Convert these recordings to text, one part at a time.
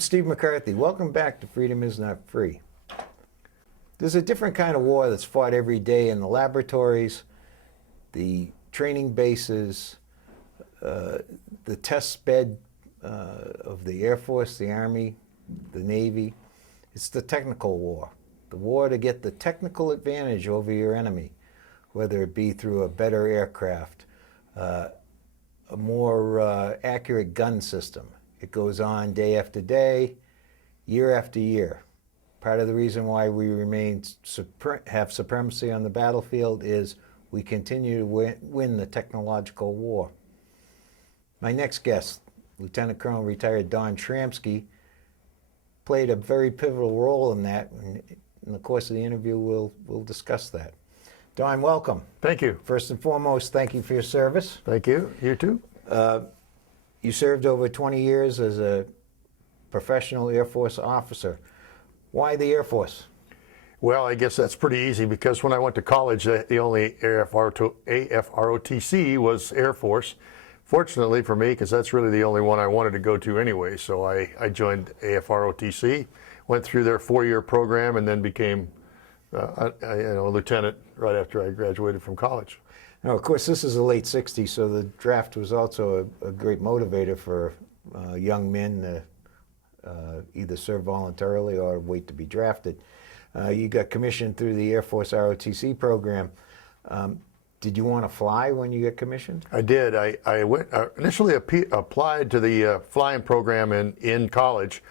I'm Steve McCarthy. Welcome back to Freedom Is Not Free. There's a different kind of war that's fought every day in the laboratories, the training bases, the test bed of the Air Force, the Army, the Navy. It's the technical war. The war to get the technical advantage over your enemy, whether it be through a better aircraft, a more accurate gun system. It goes on day after day, year after year. Part of the reason why we have supremacy on the battlefield is we continue to win the technological war. My next guest, Lieutenant Colonel retired Don Schramski, played a very pivotal role in that. In the course of the interview, we'll discuss that. Don, welcome. Thank you. First and foremost, thank you for your service. Thank you. You too. You served over 20 years as a professional Air Force officer. Why the Air Force? Well, I guess that's pretty easy because when I went to college, the only AFROTC was Air Force. Fortunately for me, because that's really the only one I wanted to go to anyway, so I joined AFROTC, went through their 4-year program, and then became a lieutenant right after I graduated from college. Now, of course, this is the late 60s, so the draft was also a great motivator for young men to either serve voluntarily or wait to be drafted. You got commissioned through the Air Force ROTC program. Did you want to fly when you got commissioned? I did. I went initially applied to the flying program in college.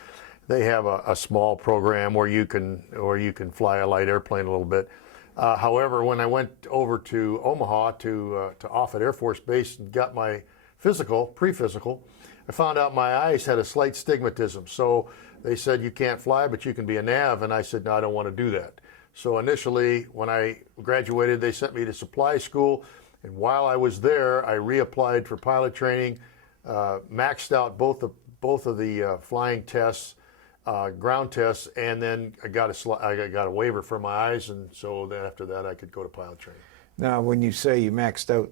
They have a small program where you can fly a light airplane a little bit. However, when I went over to Omaha to Offutt Air Force Base and got my pre-physical, I found out my eyes had a slight stigmatism. So they said, you can't fly, but you can be a nav. And I said, no, I don't want to do that. So initially, when I graduated, they sent me to supply school. And while I was there, I reapplied for pilot training, maxed out both of the flying tests, ground tests, and then I got a waiver for my eyes, and so then after that I could go to pilot training. Now, when you say you maxed out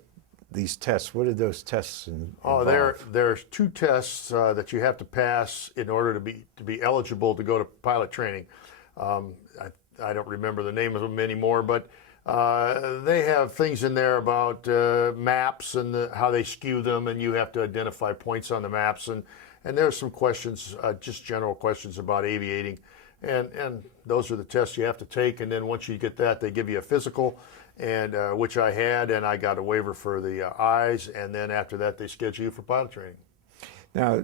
these tests, what are those tests involve? Oh, there's 2 tests that you have to pass in order to be eligible to go to pilot training. I don't remember the name of them anymore, but they have things in there about maps and how they skew them, and you have to identify points on the maps, and there's some questions, just general questions about aviating, and those are the tests you have to take. And then once you get that, they give you a physical, and which I had, and I got a waiver for the eyes, and then after that they schedule you for pilot training. Now,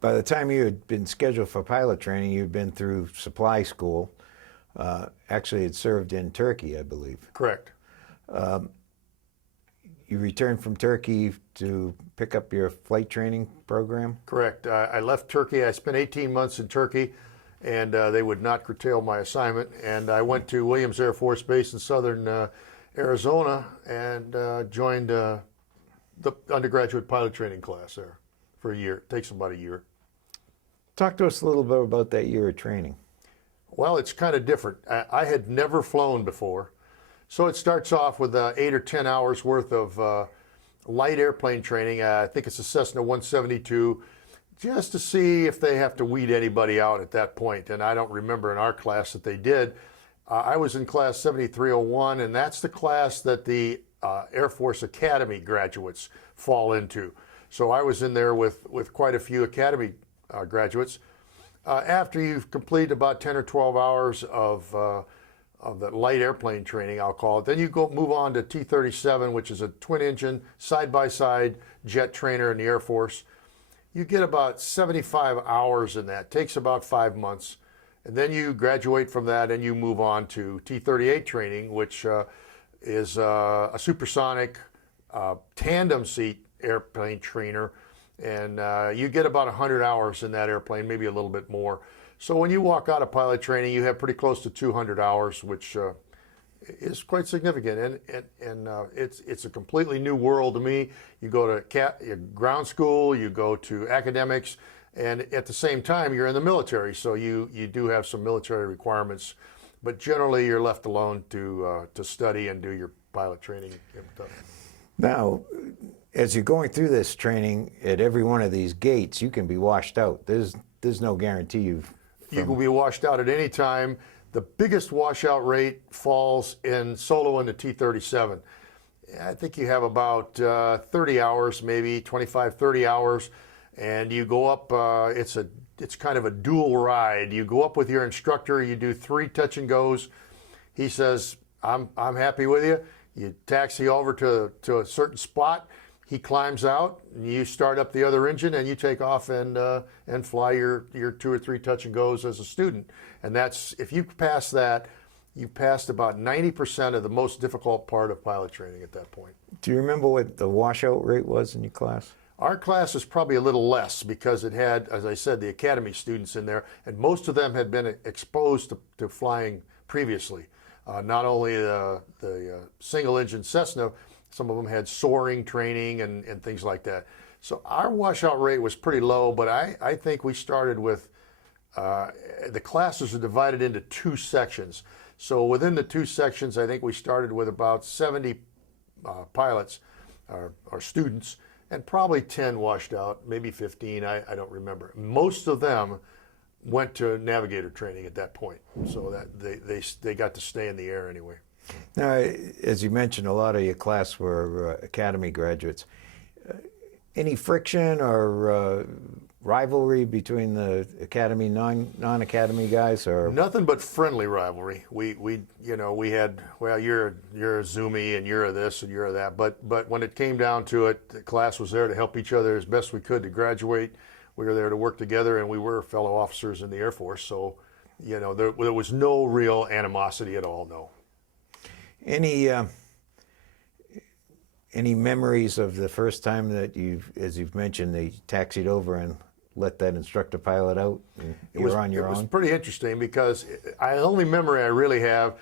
by the time you had been scheduled for pilot training, you'd been through supply school. Actually, had served in Turkey, I believe. Correct. You returned from Turkey to pick up your flight training program? Correct. I left Turkey. I spent 18 months in Turkey, and they would not curtail my assignment. And I went to Williams Air Force Base in southern Arizona and joined the undergraduate pilot training class there for a year. It takes about a year. Talk to us a little bit about that year of training. Well, it's kind of different. I had never flown before. So it starts off with 8 or 10 hours worth of light airplane training. I think it's a Cessna 172, just to see if they have to weed anybody out at that point. And I don't remember in our class that they did. I was in class 7301, and that's the class that the Air Force Academy graduates fall into. So I was in there with quite a few Academy graduates. After you've completed about 10 or 12 hours of the light airplane training, I'll call it, then you move on to T-37, which is a twin-engine, side-by-side jet trainer in the Air Force. You get about 75 hours in that. It takes about 5 months. And then you graduate from that and you move on to T-38 training, which is a supersonic tandem seat airplane trainer. And you get about 100 hours in that airplane, maybe a little bit more. So when you walk out of pilot training, you have pretty close to 200 hours, which is quite significant. And it's a completely new world to me. You go to ground school, you go to academics, and at the same time, you're in the military. So you do have some military requirements, but generally you're left alone to study and do your pilot training. Now, as you're going through this training, at every one of these gates, you can be washed out. There's there's no guarantee You can be washed out at any time. The biggest washout rate falls in solo in the T-37. I think you have about 30 hours, maybe 25, 30 hours, and you go up. It's kind of a dual ride. You go up with your instructor. You do 3 touch and goes. He says, "I'm happy with you." You taxi over to a certain spot. He climbs out, and you start up the other engine, and you take off and fly your 2 or 3 touch and goes as a student. And that's, if you pass that, you passed about 90% of the most difficult part of pilot training at that point. Do you remember what the washout rate was in your class? Our class is probably a little less because it had, as I said, the academy students in there, and most of them had been exposed to flying previously. Not only the single engine Cessna, some of them had soaring training and things like that. So our washout rate was pretty low, but I think we started with, the classes are divided into 2 sections. So within the 2 sections, I think we started with about 70 pilots or students, and probably 10 washed out, maybe 15, I don't remember. Most of them went to navigator training at that point, so that they got to stay in the air anyway. Now, as you mentioned, a lot of your class were academy graduates. Any friction or rivalry between the academy non-academy guys, or nothing but friendly rivalry? We had, well, you're a Zoomy and you're a this and you're a that, but when it came down to it, the class was there to help each other as best we could to graduate. We were there to work together, and we were fellow officers in the Air Force, so there was no real animosity at all. No. Any memories of the first time that as you've mentioned, they taxied over and let that instructor pilot out, and you were on your own? It was pretty interesting because the only memory I really have,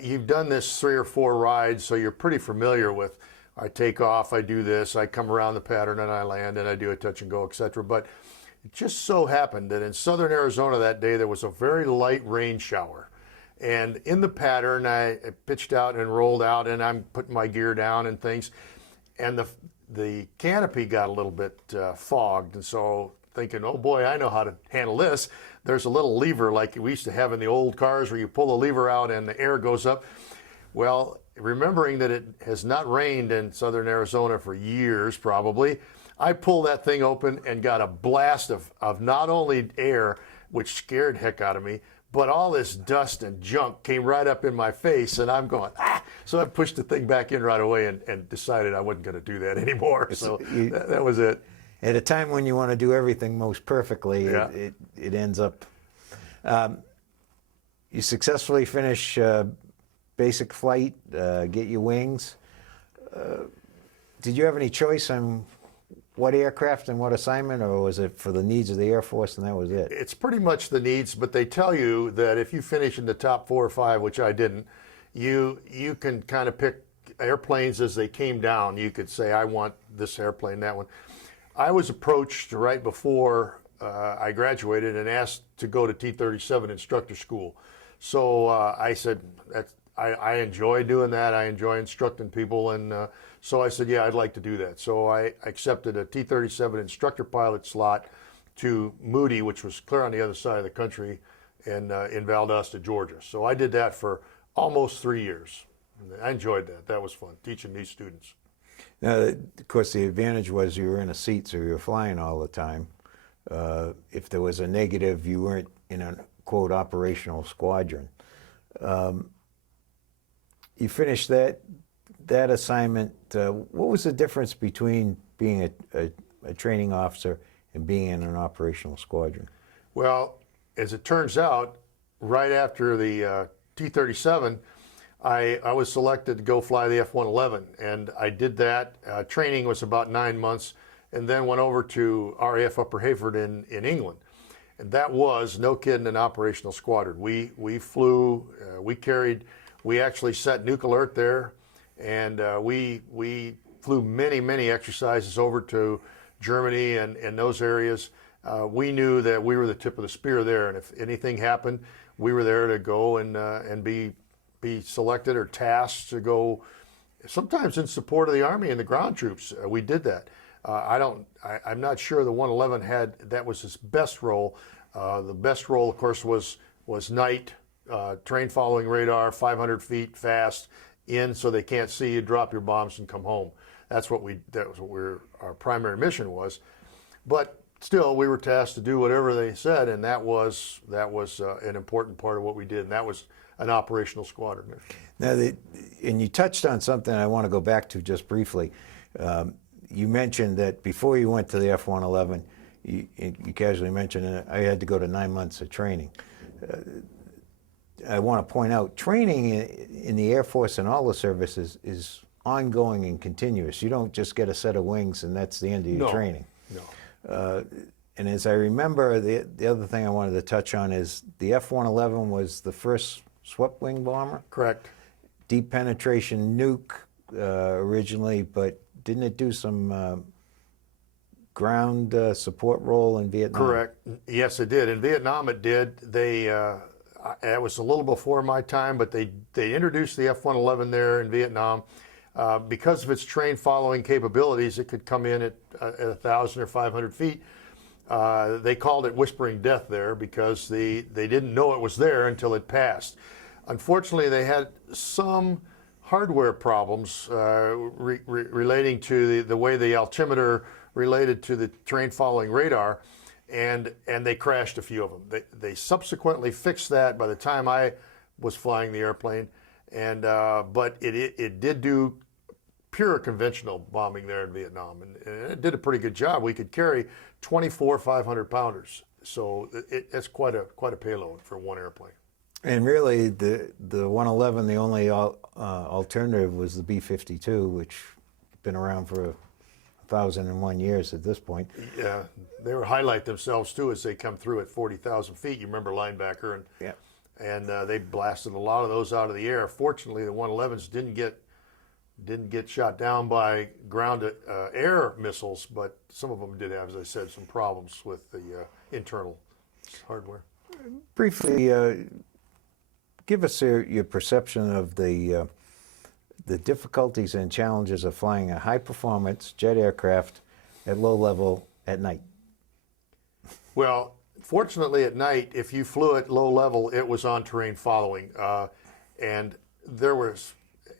you've done this 3 or 4 rides, so you're pretty familiar with, I take off, I do this, I come around the pattern, and I land, and I do a touch and go, etc. But it just so happened that in southern Arizona that day, there was a very light rain shower. And in the pattern, I pitched out and rolled out, and I'm putting my gear down and things. And the canopy got a little bit fogged. And so thinking, oh boy, I know how to handle this. There's a little lever like we used to have in the old cars where you pull the lever out and the air goes up. Well, remembering that it has not rained in southern Arizona for years probably, I pulled that thing open and got a blast of not only air, which scared heck out of me, but all this dust and junk came right up in my face, and I'm going, ah! So I pushed the thing back in right away and decided I wasn't going to do that anymore. So that was it. At a time when you want to do everything most perfectly, yeah. it ends up. You successfully finish basic flight, get your wings. Did you have any choice on what aircraft and what assignment, or was it for the needs of the Air Force and that was it? It's pretty much the needs, but they tell you that if you finish in the top 4 or 5, which I didn't, you can kind of pick airplanes as they came down. You could say, I want this airplane, that one. I was approached right before I graduated and asked to go to T-37 instructor school. So I said, I enjoy doing that. I enjoy instructing people, and so I said, yeah, I'd like to do that. So I accepted a T-37 instructor pilot slot to Moody, which was clear on the other side of the country, in Valdosta, Georgia. So I did that for almost 3 years. I enjoyed that. That was fun, teaching these students. Now, of course, the advantage was you were in a seat, so you were flying all the time. If there was a negative, you weren't in a, quote, operational squadron. You finished that assignment. What was the difference between being a training officer and being in an operational squadron? Well, as it turns out, right after the T-37, I was selected to go fly the F-111, and I did that. Training was about 9 months, and then went over to RAF Upper Heyford in England. And that was, no kidding, an operational squadron. We flew, we actually set Nuke Alert there, and we flew many exercises over to Germany and those areas. We knew that we were the tip of the spear there, and if anything happened, we were there to go and be selected or tasked to go, sometimes in support of the Army and the ground troops. We did that. I'm not sure the 111 that was his best role. The best role, of course, was night, train following radar, 500 feet fast, in so they can't see you, drop your bombs, and come home. That was what our primary mission was. But still, we were tasked to do whatever they said, and that was an important part of what we did, and that was an operational squadron mission. Now, and you touched on something I want to go back to just briefly. You mentioned that before you went to the F-111, you casually mentioned that I had to go to 9 months of training. I want to point out, training in the Air Force and all the services is ongoing and continuous. You don't just get a set of wings and that's the end of your training. No. And as I remember, the other thing I wanted to touch on is the F-111 was the first swept wing bomber. Correct. Deep penetration nuke originally, but didn't it do some ground support role in Vietnam? Correct. Yes, it did. In Vietnam, it did. It was a little before my time, but they introduced the F-111 there in Vietnam. Because of its train following capabilities, it could come in at 1,000 or 500 feet. They called it whispering death there because they didn't know it was there until it passed. Unfortunately, they had some hardware problems relating to the way the altimeter related to the train following radar, and they crashed a few of them. They subsequently fixed that by the time I was flying the airplane, and but it did do pure conventional bombing there in Vietnam, and it did a pretty good job. We could carry 24 500-pounders, so it's quite a payload for one airplane. And really, the 111, the only alternative was the B-52, which has been around for 1,001 years at this point. Yeah, they highlight themselves too as they come through at 40,000 feet. You remember Linebacker, and yeah, and they blasted a lot of those out of the air. Fortunately, the 111s didn't get shot down by ground air missiles, but some of them did have, as I said, some problems with the internal hardware. Briefly, give us your perception of the difficulties and challenges of flying a high-performance jet aircraft at low level at night. Well, fortunately at night, if you flew at low level, it was on terrain following. And there was,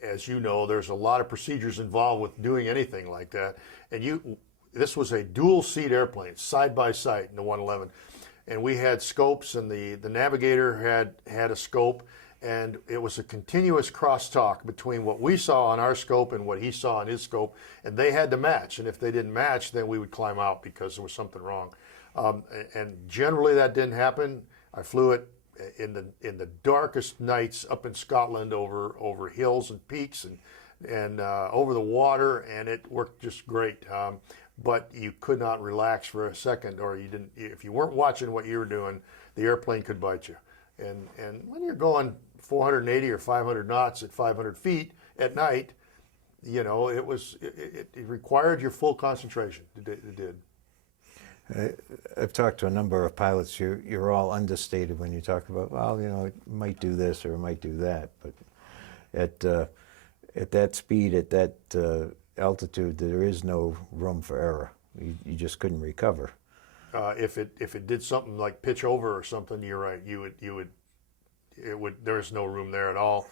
as you know, there's a lot of procedures involved with doing anything like that. And this was a dual seat airplane, side by side in the 111. And we had scopes, and the navigator had a scope, and it was a continuous crosstalk between what we saw on our scope and what he saw on his scope, and they had to match. And if they didn't match, then we would climb out because there was something wrong. And generally that didn't happen. I flew it in the darkest nights up in Scotland over hills and peaks and over the water, and it worked just great. But you could not relax for a second, or if you weren't watching what you were doing, the airplane could bite you. And when you're going 480 or 500 knots at 500 feet at night, you know, it required your full concentration. It did. I've talked to a number of pilots. You're all understated when you talk about, well, you know, it might do this or it might do that. But at that speed, at that altitude, there is no room for error. You just couldn't recover. If it did something like pitch over or something, you're right. There's no room there at all.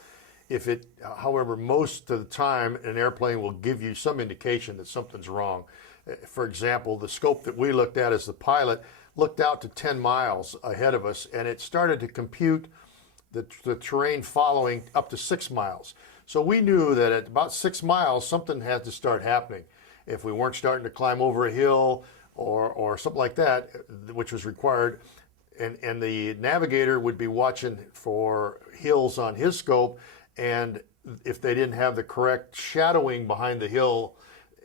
However, most of the time, an airplane will give you some indication that something's wrong. For example, the scope that we looked at as the pilot looked out to 10 miles ahead of us, and it started to compute the terrain following up to 6 miles. So we knew that at about 6 miles, something had to start happening. If we weren't starting to climb over a hill or something like that, which was required, and the navigator would be watching for hills on his scope, and if they didn't have the correct shadowing behind the hill,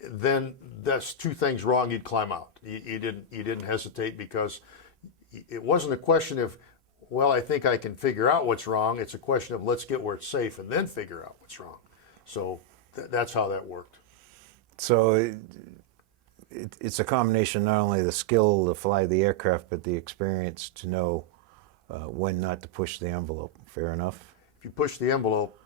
then that's two things wrong. You'd climb out. You didn't hesitate, because it wasn't a question of, well, I think I can figure out what's wrong. It's a question of, let's get where it's safe and then figure out what's wrong. So that's how that worked. So it's a combination, not only the skill to fly the aircraft, but the experience to know when not to push the envelope. Fair enough? If you push the envelope,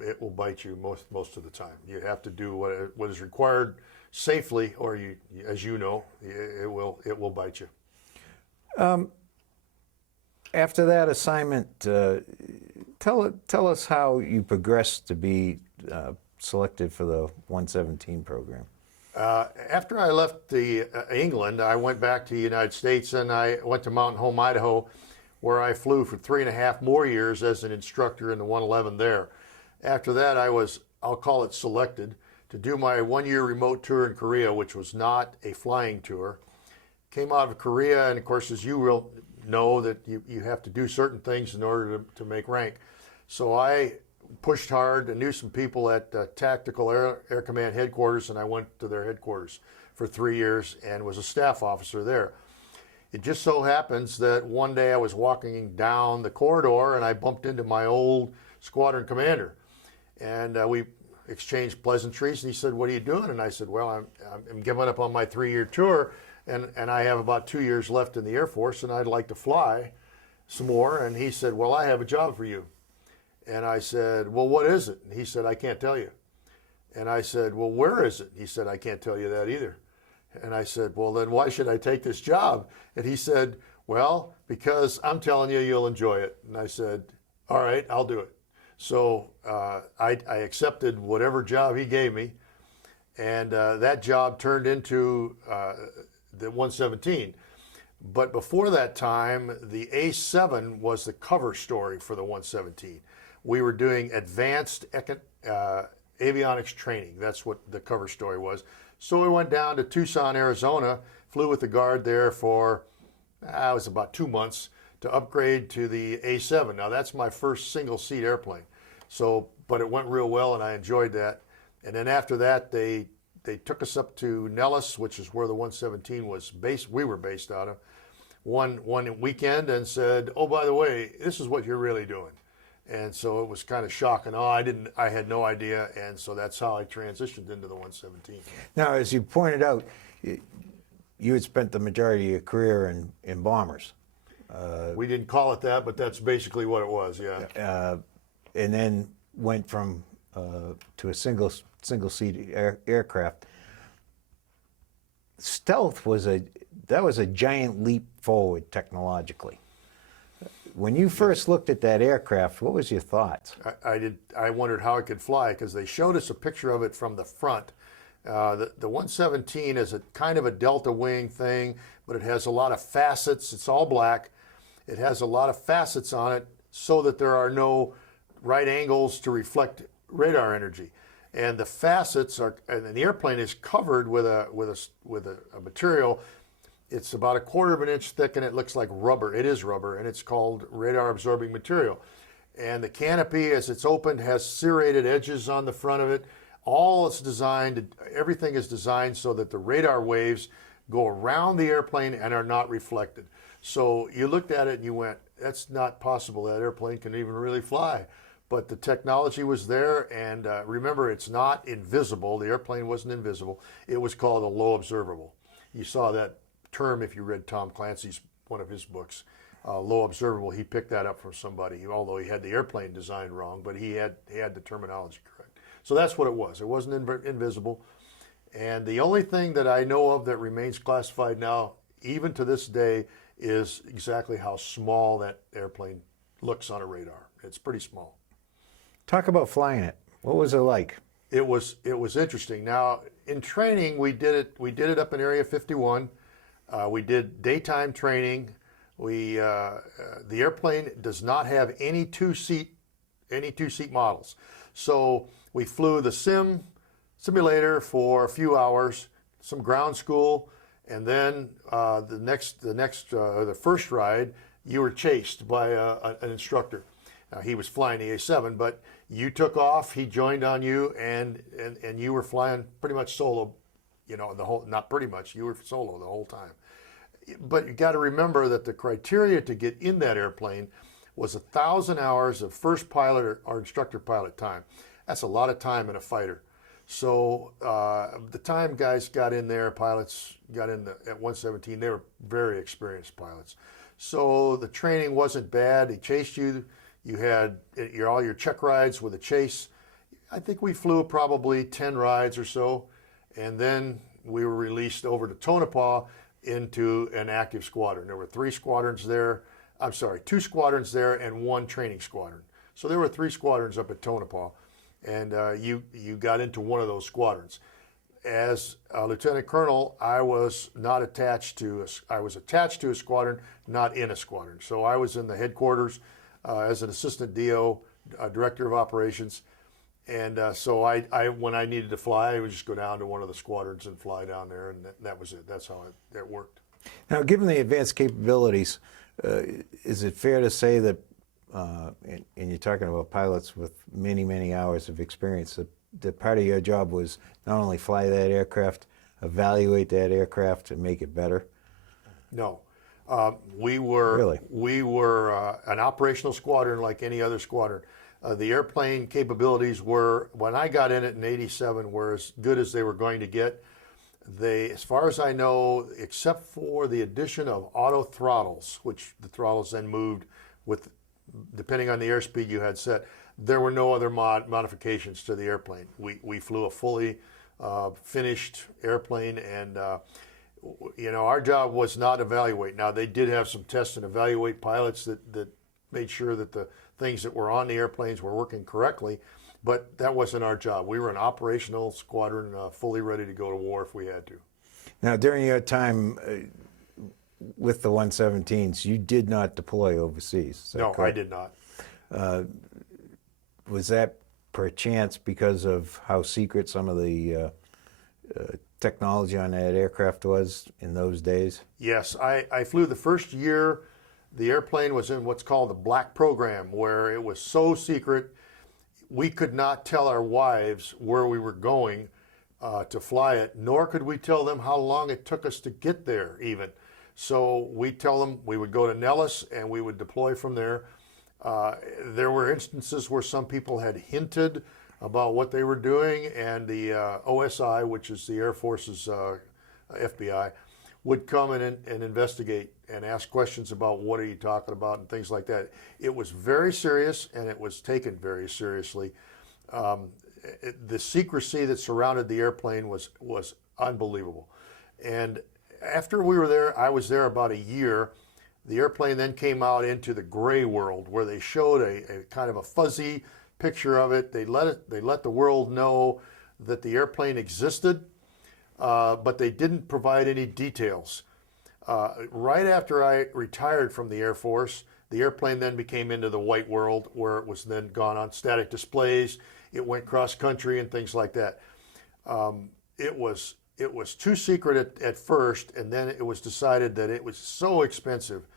it will bite you most of the time. You have to do what is required safely, or as you know, it will bite you. After that assignment, tell us how you progressed to be selected for the 117 program. After I left England, I went back to the United States, and I went to Mountain Home, Idaho, where I flew for 3.5 more years as an instructor in the 111 there. After that, I was, I'll call it selected, to do my 1-year remote tour in Korea, which was not a flying tour. Came out of Korea, and of course, as you will know, that you have to do certain things in order to make rank. So I pushed hard and knew some people at Tactical Air Command headquarters, and I went to their headquarters for 3 years and was a staff officer there. It just so happens that one day I was walking down the corridor and I bumped into my old squadron commander, and we exchanged pleasantries, and he said, "What are you doing?" And I said, "Well, I'm giving up on my 3-year tour, and I have about 2 years left in the Air Force, and I'd like to fly some more." And he said, "Well, I have a job for you." And I said, "Well, what is it?" And he said, "I can't tell you." And I said, "Well, where is it?" He said, "I can't tell you that either." And I said, "Well, then why should I take this job?" And he said, "Well, because I'm telling you, you'll enjoy it." And I said, "All right, I'll do it." So I accepted whatever job he gave me, and that job turned into the 117. But before that time, the A7 was the cover story for the 117. We were doing advanced avionics training. That's what the cover story was. So we went down to Tucson, Arizona, flew with the Guard there for, it was about 2 months, to upgrade to the A7. Now that's my first single-seat airplane. So, but it went real well, and I enjoyed that. And then after that, they took us up to Nellis, which is where the 117 was based. We were based out of one weekend, and said, "Oh, by the way, this is what you're really doing." And so it was kind of shocking. I had no idea, and so that's how I transitioned into the 117. Now, as you pointed out, you had spent the majority of your career in bombers. We didn't call it that, but that's basically what it was, yeah. And then went from to a single-seat aircraft. Stealth was a giant leap forward technologically. When you first looked at that aircraft, what was your thoughts? I wondered how it could fly, because they showed us a picture of it from the front. The 117 is a kind of a delta wing thing, but it has a lot of facets. It's all black. It has a lot of facets on it so that there are no right angles to reflect radar energy. And the facets are, and the airplane is covered with a material. It's about 1/4 of an inch thick, and it looks like rubber. It is rubber, and it's called radar absorbing material. And the canopy, as it's opened, has serrated edges on the front of it. Everything is designed so that the radar waves go around the airplane and are not reflected. So you looked at it and you went, "That's not possible. That airplane can even really fly." But the technology was there, and remember, it's not invisible. The airplane wasn't invisible. It was called a low observable. You saw that term if you read Tom Clancy's, one of his books, low observable. He picked that up from somebody, although he had the airplane designed wrong, but he had the terminology correct. So that's what it was. It wasn't invisible. And the only thing that I know of that remains classified now, even to this day, is exactly how small that airplane looks on a radar. It's pretty small. Talk about flying it. What was it like? It was interesting. Now, in training, we did it up in Area 51. We did daytime training. The airplane does not have any two-seat models. So we flew the simulator for a few hours, some ground school, and then the first ride, you were chased by an instructor. He was flying the A7, but you took off, he joined on you, and you were flying pretty much solo, not pretty much, you were solo the whole time. But you got to remember that the criteria to get in that airplane was 1,000 hours of first pilot or instructor pilot time. That's a lot of time in a fighter. So the time guys got in there, pilots got in at 117, they were very experienced pilots. So the training wasn't bad. He chased you. You had all your check rides with a chase. I think we flew probably 10 rides or so, and then we were released over to Tonopah into an active squadron. There were 3 squadrons there. I'm sorry, 2 squadrons there and 1 training squadron. So there were 3 squadrons up at Tonopah, and you got into one of those squadrons. As a lieutenant colonel, I was not attached to I was attached to a squadron, not in a squadron. So I was in the headquarters as an assistant DO, director of operations, and so I when I needed to fly, I would just go down to one of the squadrons and fly down there, and that was it. That's how it worked. Now, given the advanced capabilities, is it fair to say that, and you're talking about pilots with many, many hours of experience, that part of your job was not only fly that aircraft, evaluate that aircraft, and make it better? No. We were an operational squadron like any other squadron. The airplane capabilities were, when I got in it in '87, were as good as they were going to get. They, as far as I know, except for the addition of auto throttles, which the throttles then moved with, depending on the airspeed you had set, there were no other modifications to the airplane. We flew a fully finished airplane, and our job was not evaluate. Now, they did have some test and evaluate pilots that made sure that the things that were on the airplanes were working correctly, but that wasn't our job. We were an operational squadron, fully ready to go to war if we had to. Now, during your time with the 117s, you did not deploy overseas. Is that No, correct? I did not. Was that perchance because of how secret some of the technology on that aircraft was in those days? Yes, I flew the first year. The airplane was in what's called the black program, where it was so secret we could not tell our wives where we were going to fly it, nor could we tell them how long it took us to get there even. So we tell them we would go to Nellis and we would deploy from there. There were instances where some people had hinted about what they were doing, and the OSI, which is the Air Force's FBI, would come in and investigate and ask questions about what are you talking about and things like that. It was very serious, and it was taken very seriously. The secrecy that surrounded the airplane was unbelievable. And after we were there, I was there about a year. The airplane then came out into the gray world, where they showed a kind of a fuzzy picture of it. They let the world know that the airplane existed, but they didn't provide any details. Right after I retired from the Air Force, the airplane then became into the white world, where it was then gone on static displays. It went cross country and things like that. It was too secret at first, and then it was decided that it was so expensive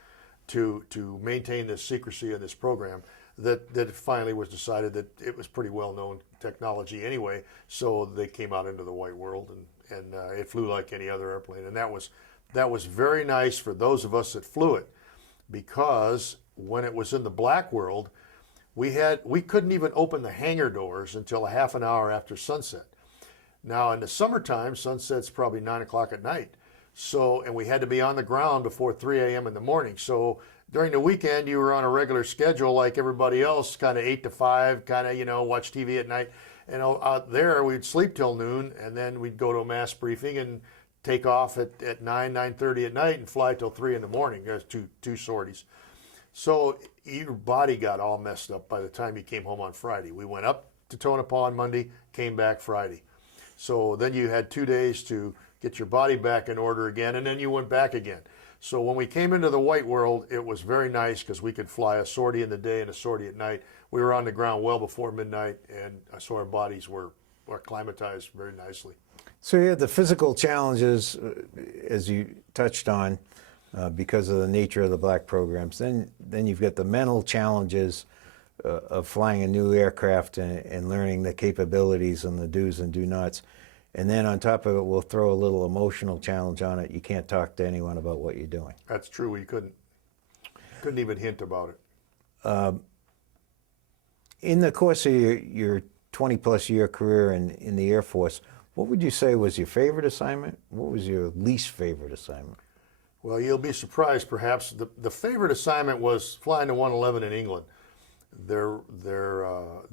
to maintain this secrecy in this program that it finally was decided that it was pretty well-known technology anyway, so they came out into the white world, and it flew like any other airplane. And that was very nice for those of us that flew it, because when it was in the black world, we couldn't even open the hangar doors until a half an hour after sunset. Now, in the summertime, sunset's probably 9 o'clock at night. So, and we had to be on the ground before 3 a.m. in the morning. So during the weekend, you were on a regular schedule like everybody else, kind of 8 to 5, kind of, watch TV at night. And out there, we'd sleep till noon, and then we'd go to a mass briefing and take off at 9:30 at night and fly till 3 in the morning. There's two sorties. So your body got all messed up by the time you came home on Friday. We went up to Tonopah on Monday, came back Friday. So then you had 2 days to get your body back in order again, and then you went back again. So when we came into the white world, it was very nice because we could fly a sortie in the day and a sortie at night. We were on the ground well before midnight, and so our bodies were acclimatized very nicely. So you had the physical challenges, as you touched on, because of the nature of the black programs. Then you've got the mental challenges of flying a new aircraft and learning the capabilities and the do's and do nots. And then on top of it, we'll throw a little emotional challenge on it. You can't talk to anyone about what you're doing. That's true. We couldn't even hint about it. In the course of your 20-plus year career in the Air Force, what would you say was your favorite assignment? What was your least favorite assignment? Well, you'll be surprised, perhaps. The favorite assignment was flying the 111 in England. Their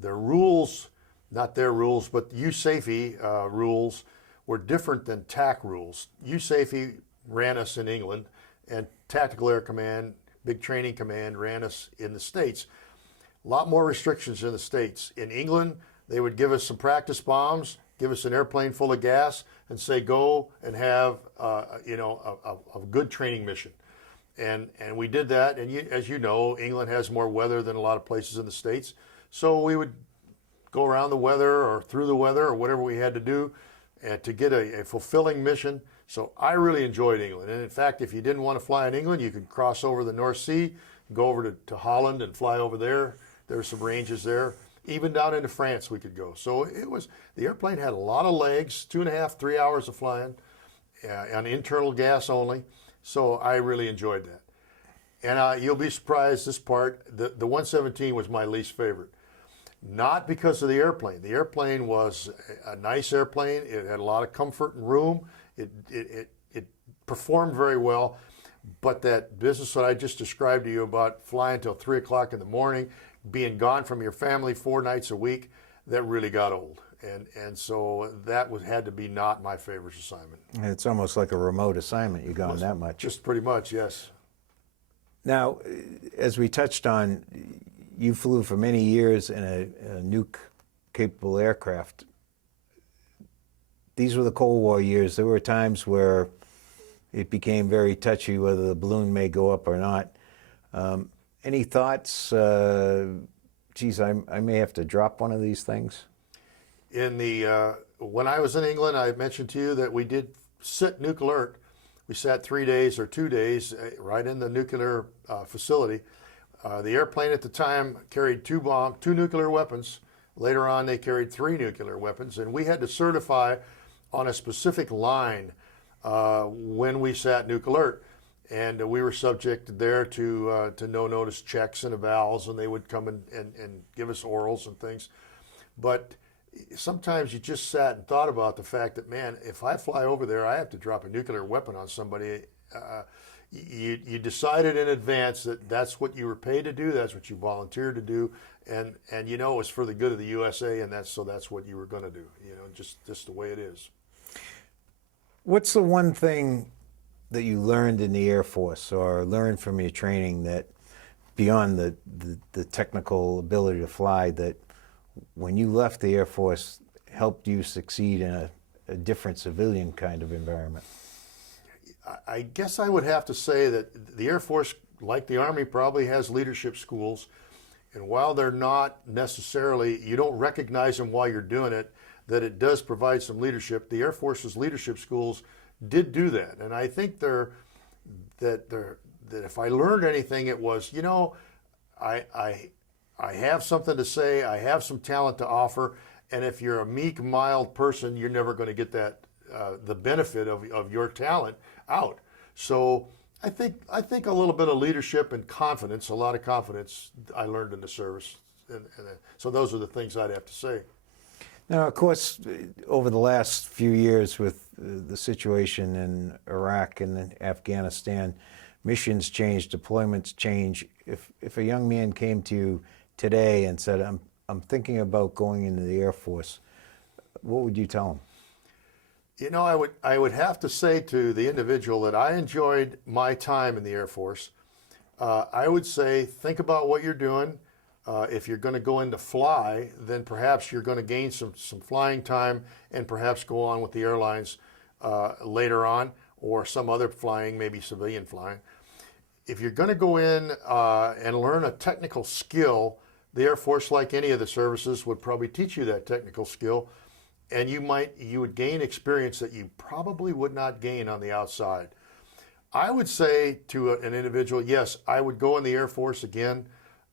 rules not their rules, but USAFE rules were different than TAC rules. USAFE ran us in England, and Tactical Air Command, Big Training Command, ran us in the States. A lot more restrictions in the States. In England, they would give us some practice bombs, give us an airplane full of gas, and say, go and have a good training mission. And we did that. And as you know, England has more weather than a lot of places in the States. So we would go around the weather or through the weather or whatever we had to do to get a fulfilling mission. So I really enjoyed England. And in fact, if you didn't want to fly in England, you could cross over the North Sea, go over to Holland and fly over there. There's some ranges there. Even down into France we could go. So the airplane had a lot of legs, 2.5, 3 hours of flying on internal gas only. So I really enjoyed that. And you'll be surprised, this part, the 117 was my least favorite. Not because of the airplane. The airplane was a nice airplane. It had a lot of comfort and room. It performed very well. But that business that I just described to you about flying till 3 o'clock in the morning, being gone from your family 4 nights a week, that really got old. And so that had to be not my favorite assignment. It's almost like a remote assignment. You're gone that much. Just pretty much, yes. Now, as we touched on, you flew for many years in a nuke-capable aircraft. These were the Cold War years. There were times where it became very touchy whether the balloon may go up or not. Any thoughts? Geez, I may have to drop one of these things. When I was in England, I mentioned to you that we did sit nuke alert. We sat 3 days or 2 days right in the nuclear facility. The airplane at the time carried 2 nuclear weapons. Later on, they carried 3 nuclear weapons, and we had to certify on a specific line when we sat nuke alert. And we were subject there to no-notice checks and evals, and they would come and give us orals and things. But sometimes you just sat and thought about the fact that, man, if I fly over there, I have to drop a nuclear weapon on somebody. You decided in advance that that's what you were paid to do, that's what you volunteered to do, and it was for the good of the USA, and that's what you were going to do. Just the way it is. What's the one thing that you learned in the Air Force or learned from your training that beyond the technical ability to fly, that when you left the Air Force helped you succeed in a different civilian kind of environment? I guess I would have to say that the Air Force, like the Army, probably has leadership schools. And while they're not necessarily, you don't recognize them while you're doing it, that it does provide some leadership. The Air Force's leadership schools did do that. And I think that if I learned anything, it was, I have something to say, I have some talent to offer, and if you're a meek, mild person, you're never going to get that the benefit of your talent out. So I think a little bit of leadership and confidence, a lot of confidence, I learned in the service. And so those are the things I'd have to say. Now, of course, over the last few years with the situation in Iraq and Afghanistan, missions change, deployments change. If a young man came to you today and said, I'm thinking about going into the Air Force, what would you tell him? I would have to say to the individual that I enjoyed my time in the Air Force. I would say, think about what you're doing. If you're going to go in to fly, then perhaps you're going to gain some flying time and perhaps go on with the airlines later on, or some other flying, maybe civilian flying. If you're going to go in and learn a technical skill, the Air Force, like any of the services, would probably teach you that technical skill, and you would gain experience that you probably would not gain on the outside. I would say to an individual, yes, I would go in the Air Force again.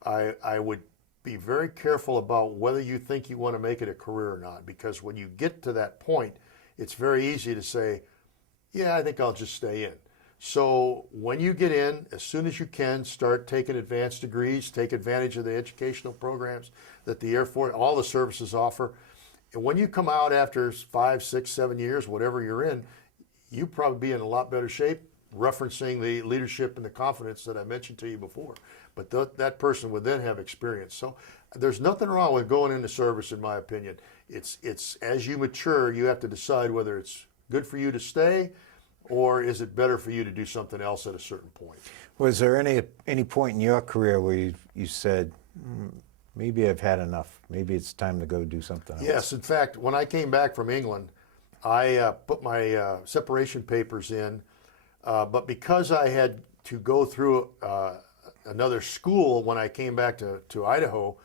I would be very careful about whether you think you want to make it a career or not, because when you get to that point, it's very easy to say, yeah, I think I'll just stay in. So when you get in, as soon as you can, start taking advanced degrees, take advantage of the educational programs that the Air Force, all the services offer. And when you come out after 5, 6, 7 years, whatever you're in, you'll probably be in a lot better shape referencing the leadership and the confidence that I mentioned to you before. But that person would then have experience. So there's nothing wrong with going into service, in my opinion. It's as you mature, you have to decide whether it's good for you to stay, or is it better for you to do something else at a certain point. Was there any point in your career where you said, maybe I've had enough, maybe it's time to go do something else? Yes, in fact, when I came back from England, I put my separation papers in, but because I had to go through another school when I came back to Idaho,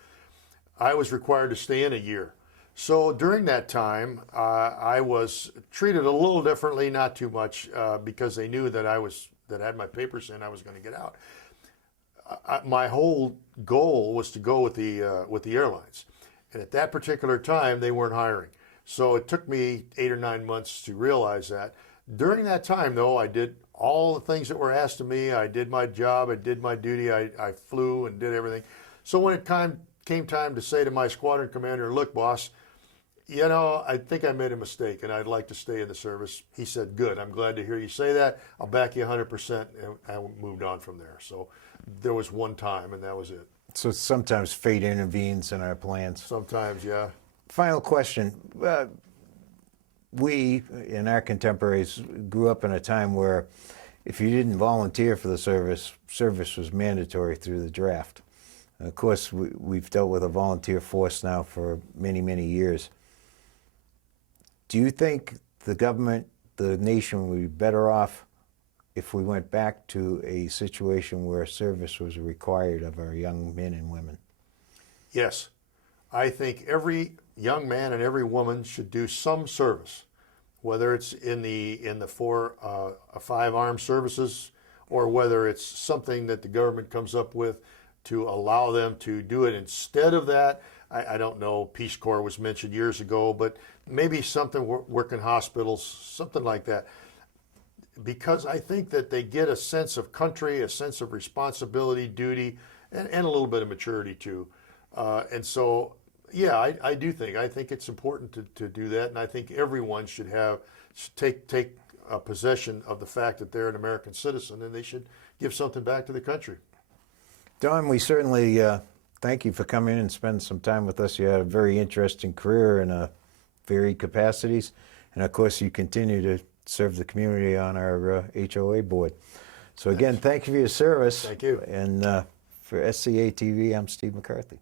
I was required to stay in a year. So during that time, I was treated a little differently, not too much, because they knew that I had my papers in, I was going to get out. My whole goal was to go with the airlines, and at that particular time, they weren't hiring. So it took me 8 or 9 months to realize that. During that time, though, I did all the things that were asked of me. I did my job. I did my duty. I flew and did everything. So when it came time to say to my squadron commander, look, boss, you know, I think I made a mistake and I'd like to stay in the service. He said, good, I'm glad to hear you say that. I'll back you 100%. And I moved on from there. So there was one time and that was it. So sometimes fate intervenes in our plans. Sometimes, yeah. Final question. We, in our contemporaries, grew up in a time where if you didn't volunteer for the service, service was mandatory through the draft. And of course, we've dealt with a volunteer force now for many, many years. Do you think the government, the nation, would be better off if we went back to a situation where service was required of our young men and women? Yes. I think every young man and every woman should do some service, whether it's in the 4 or 5 armed services, or whether it's something that the government comes up with to allow them to do it instead of that. I don't know, Peace Corps was mentioned years ago, but maybe something work in hospitals, something like that. Because I think that they get a sense of country, a sense of responsibility, duty, and a little bit of maturity too. And so, yeah, I do think. I think it's important to do that, and I think everyone should take possession of the fact that they're an American citizen, and they should give something back to the country. Don, we certainly thank you for coming in and spending some time with us. You had a very interesting career in varied capacities, and of course you continue to serve the community on our HOA board. So again, thank you for your service. Thank you. And for SCA TV, I'm Steve McCarthy.